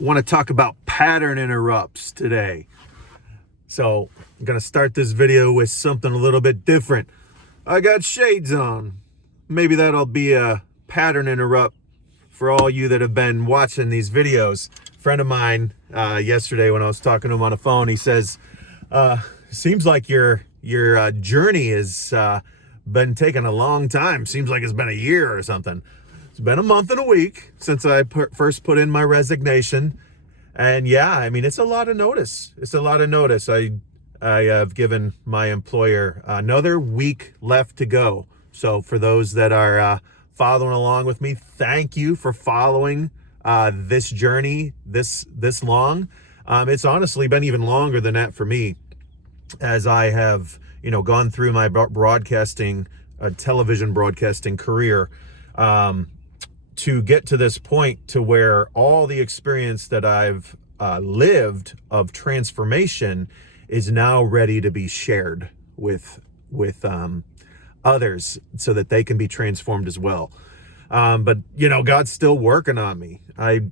want to talk about pattern interrupts today. So I'm going to start this video with something a little bit different. I got shades on. Maybe that'll be a pattern interrupt for all you that have been watching these videos. A friend of mine yesterday when I was talking to him on the phone, he says, seems like your journey has been taking a long time. Seems like it's been a year or something. It's been a month and a week since I first put in my resignation. And yeah, I mean, it's a lot of notice. It's a lot of notice. I have given my employer another week left to go. So for those that are following along with me, thank you for following this journey this long. It's honestly been even longer than that for me, as I have, gone through my broadcasting, television broadcasting career, to get to this point to where all the experience that I've lived of transformation is now ready to be shared with others so that they can be transformed as well. But God's still working on me. I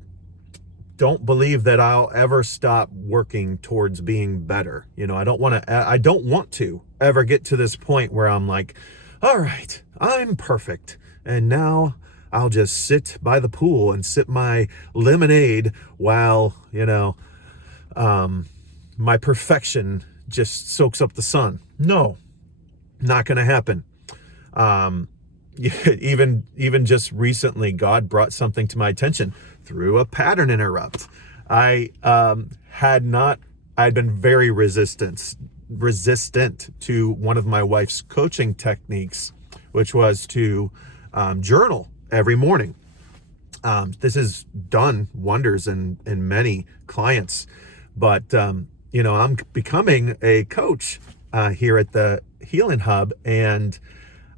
don't believe that I'll ever stop working towards being better. I don't want to ever get to this point where I'm like, all right, I'm perfect, and now I'll just sit by the pool and sip my lemonade while, my perfection just soaks up the sun. No, not going to happen. Even just recently, God brought something to my attention through a pattern interrupt. I'd been very resistant to one of my wife's coaching techniques, which was to journal every morning. This has done wonders in many clients, but I'm becoming a coach here at the Healing Hub, and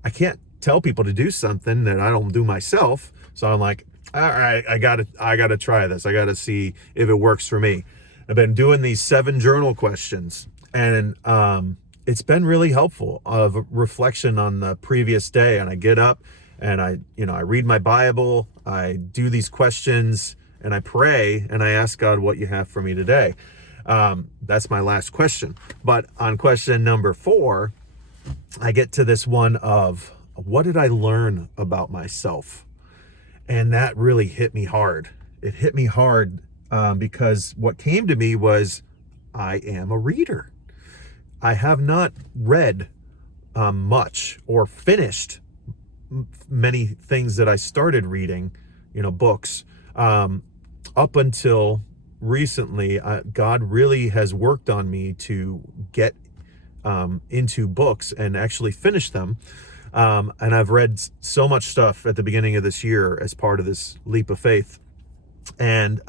I can't tell people to do something that I don't do myself. So I'm like, all right, I gotta try this. I gotta see if it works for me. I've been doing these 7 journal questions, and it's been really helpful of reflection on the previous day. And I get up and I read my Bible, I do these questions, and I pray, and I ask God what you have for me today. That's my last question. But on question number 4, I get to this one of, what did I learn about myself? And that really hit me hard. It hit me hard because what came to me was, I am a reader. I have not read much or finished many things that I started reading, books, up until recently. God really has worked on me to get into books and actually finish them. And I've read so much stuff at the beginning of this year as part of this leap of faith. And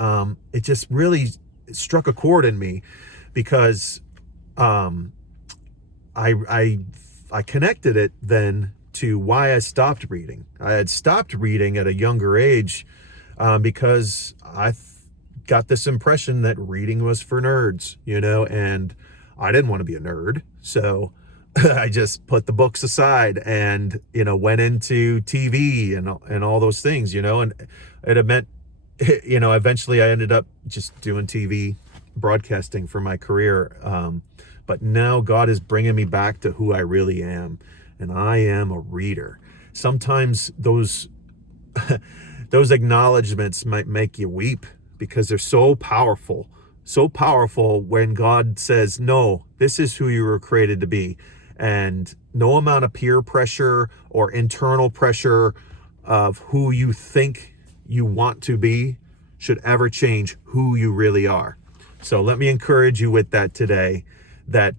it just really struck a chord in me because I connected it then to why I stopped reading. I had stopped reading at a younger age because I got this impression that reading was for nerds, and I didn't want to be a nerd. So I just put the books aside and, went into TV and all those things, and it meant, eventually I ended up just doing TV broadcasting for my career. But now God is bringing me back to who I really am. And I am a reader. Sometimes those acknowledgments might make you weep because they're so powerful when God says, no, this is who you were created to be. And no amount of peer pressure or internal pressure of who you think you want to be should ever change who you really are. So let me encourage you with that today, that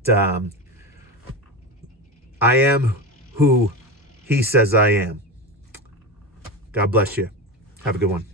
I am who He says I am. God bless you. Have a good one.